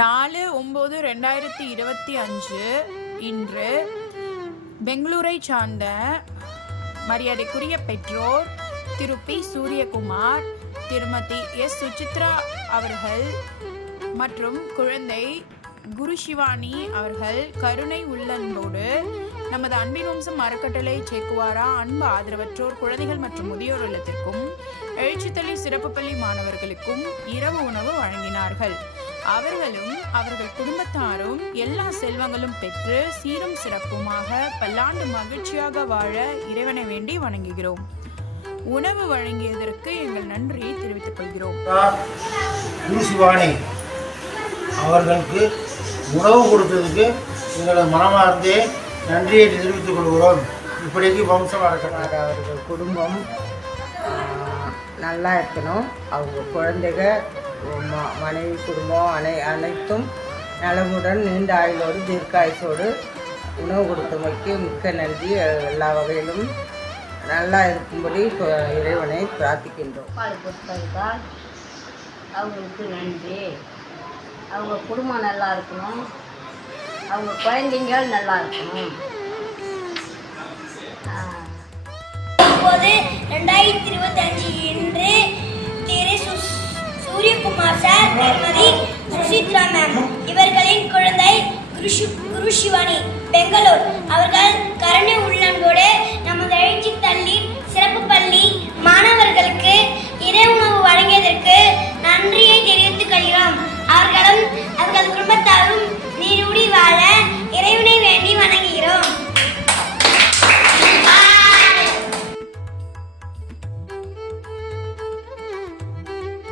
நாலு ஒம்பது ரெண்டாயிரத்தி இருபத்தி அஞ்சு இன்று பெங்களூரை சார்ந்த மரியாதைக்குரிய பெற்றோர் திரு பி. சூரியகுமார் திருமதி எஸ். சுசித்ரா அவர்கள் மற்றும் குழந்தை குரு சிவானி அவர்கள் கருணை உள்ளன்போடு நமது அன்பின் வம்சம் அறக்கட்டளை சேக்குவாரா? அன்பு ஆதரவற்றோர் குழந்தைகள் மற்றும் முதியோர் இல்லத்திற்கும் எழுச்சித்தளி சிறப்பு பள்ளி மாணவர்களுக்கும் இரவு உணவு வழங்கினார்கள். அவர்களும் அவர்கள் குடும்பத்தாரும் எல்லா செல்வங்களும் பெற்று சீரும் சிறப்புமாக பல்லாண்டு மகிழ்ச்சியாக வாழ இறைவனை வேண்டி வணங்குகிறோம். உணவு வழங்கியதற்கு எங்கள் நன்றியை தெரிவித்துக் கொள்கிறோம். குருசிவாணி அவர்களுக்கு உணவு கொடுத்ததுக்கு எங்களது மனமார்ந்தே நன்றியை தெரிவித்துக் கொள்கிறோம். இப்படிக்கு வம்சம் அறக்கட்டளை அவர்கள். குடும்பம் நல்லா இருக்கணும். அவங்க குழந்தைகள் மனைவி குடும்பம் அனை அனைத்தும் நலமுடன் நீண்ட ஆயுளோடு தீர்க்காயுசோடு உணவு கொடுத்தமைக்கு மிக்க நன்றி. எல்லா வகையிலும் நல்லா இருக்கும்படி இறைவனை பிரார்த்திக்கின்றோம். கொடுத்ததுக்கால் அவங்களுக்கு நன்றி. அவங்க குடும்பம் நல்லா இருக்கணும். அவங்க குழந்தைங்க நல்லா இருக்கணும். குமார் சார் திருமதி சுசித்ரா மேம் இவர்களின் குழந்தை குருஷு குரு சிவானி பெங்களூர். அவர்கள்